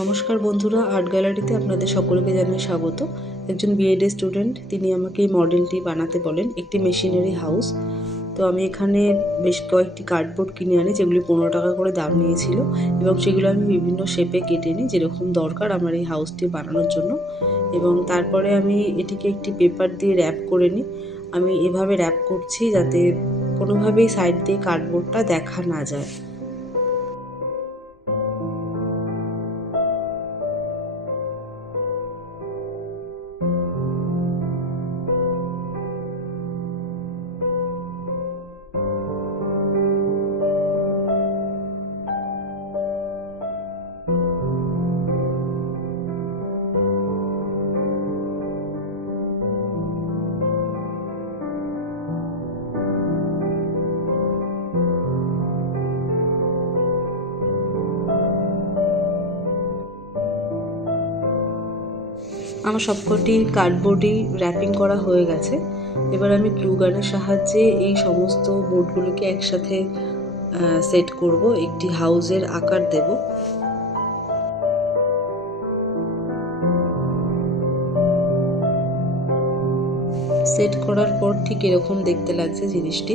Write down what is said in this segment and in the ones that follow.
নমস্কার বন্ধুরা, আর্ট গ্যালারিতে আপনাদের সকলকে জানাই স্বাগত। একজন বিএড স্টুডেন্ট তিনি আমাকে এই মডেলটি বানাতে বলেন, একটি মেশিনারি হাউস। তো আমি এখানে বেশ কয়েকটি কার্ডবোর্ড কিনে আনি, যেগুলি 15 টাকা করে দাম নিয়েছিল, এবং সেগুলো আমি বিভিন্ন শেপে কেটে নিই যেরকম দরকার আমার এই হাউসটি বানানোর জন্য। এবং তারপরে আমি এটিকে একটি পেপার দিয়ে র্যাপ করে নিই। আমি এভাবে র্যাপ করছি যাতে কোনোভাবেই সাইড দিয়ে কার্ডবোর্ডটা দেখা না যায়। আমার সবকটি কার্ডবোর্ডই র্যাপিং করা হয়ে গেছে। এবার আমি গ্লু গানের সাহায্যে এই সমস্ত বোর্ডগুলোকে একসাথে সেট করব, একটি হাউসের আকার দেব। সেট করার পর ঠিক এরকম দেখতে লাগছে জিনিসটি।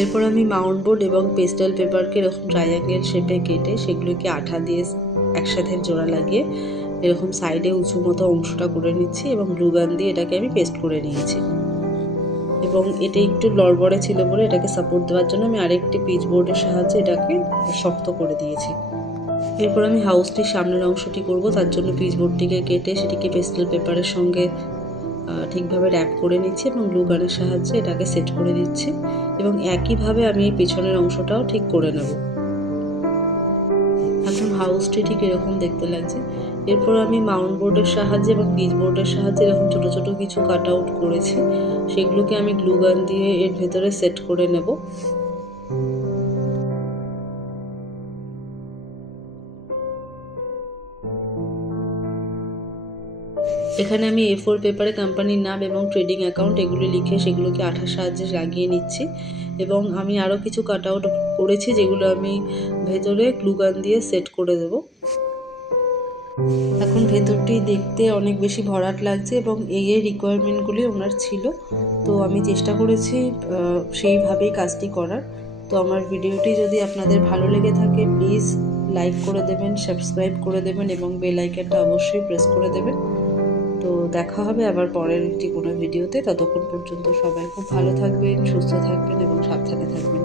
এরপর আমি মাউন্ট বোর্ড এবং পেস্টেল পেপারকে এরকম ট্রায়াঙ্গেল শেপে কেটে সেগুলোকে আঠা দিয়ে একসাথে জোড়া লাগিয়ে এরকম সাইডে উঁচু মতো অংশটা করে নিচ্ছি, এবং গ্লু গান দিয়ে এটাকে আমি পেস্ট করে নিয়েছি। এবং এটা একটু লড়বড়ে ছিল বলে এটাকে সাপোর্ট দেওয়ার জন্য আমি আরেকটি পিচ বোর্ডের সাহায্যে এটাকে শক্ত করে দিয়েছি। এরপর আমি হাউসটির সামনের অংশটি করব, তার জন্য পিচ বোর্ডটিকে কেটে সেটিকে পেস্টেল পেপারের সঙ্গে ঠিকভাবে র্যাপ করে নিচ্ছি এবং গ্লু গানের সাহায্যে এটাকে সেট করে দিচ্ছি, এবং একইভাবে আমি এই পেছনের অংশটাও ঠিক করে নেব। এখন হাউসটি ঠিক এরকম দেখতে লাগছে। এরপর আমি মাউন্ট বোর্ডের সাহায্যে এবং পিচ বোর্ডের সাহায্যে এরকম ছোট ছোট কিছু কাট আউট করেছি, সেগুলোকে আমি গ্লু গান দিয়ে এর ভেতরে সেট করে নেব। এখানে আমি A4 পেপারে কোম্পানির নাম এবং ট্রেডিং অ্যাকাউন্ট এগুলো লিখে সেগুলোকে আঠার সাহায্যে লাগিয়ে নিচ্ছি, এবং আমি আরও কিছু কাট আউট করেছি যেগুলো আমি ভেতরে গ্লু গান দিয়ে সেট করে দেব। এখন ভেতরটি দেখতে অনেক বেশি ভরাট লাগছে এবং এই রিকোয়ারমেন্টগুলি ওনার ছিল, তো আমি চেষ্টা করেছি সেইভাবেই কাজটি করার। তো আমার ভিডিওটি যদি আপনাদের ভালো লেগে থাকে প্লিজ লাইক করে দেবেন, সাবস্ক্রাইব করে দেবেন এবং বেল আইকনটা অবশ্যই প্রেস করে দেবেন। তো দেখা হবে আবার পরের একটি কোনো ভিডিওতে। ততক্ষণ পর্যন্ত সবাই খুব ভালো থাকবেন, সুস্থ থাকবেন এবং সাবধানে থাকবেন।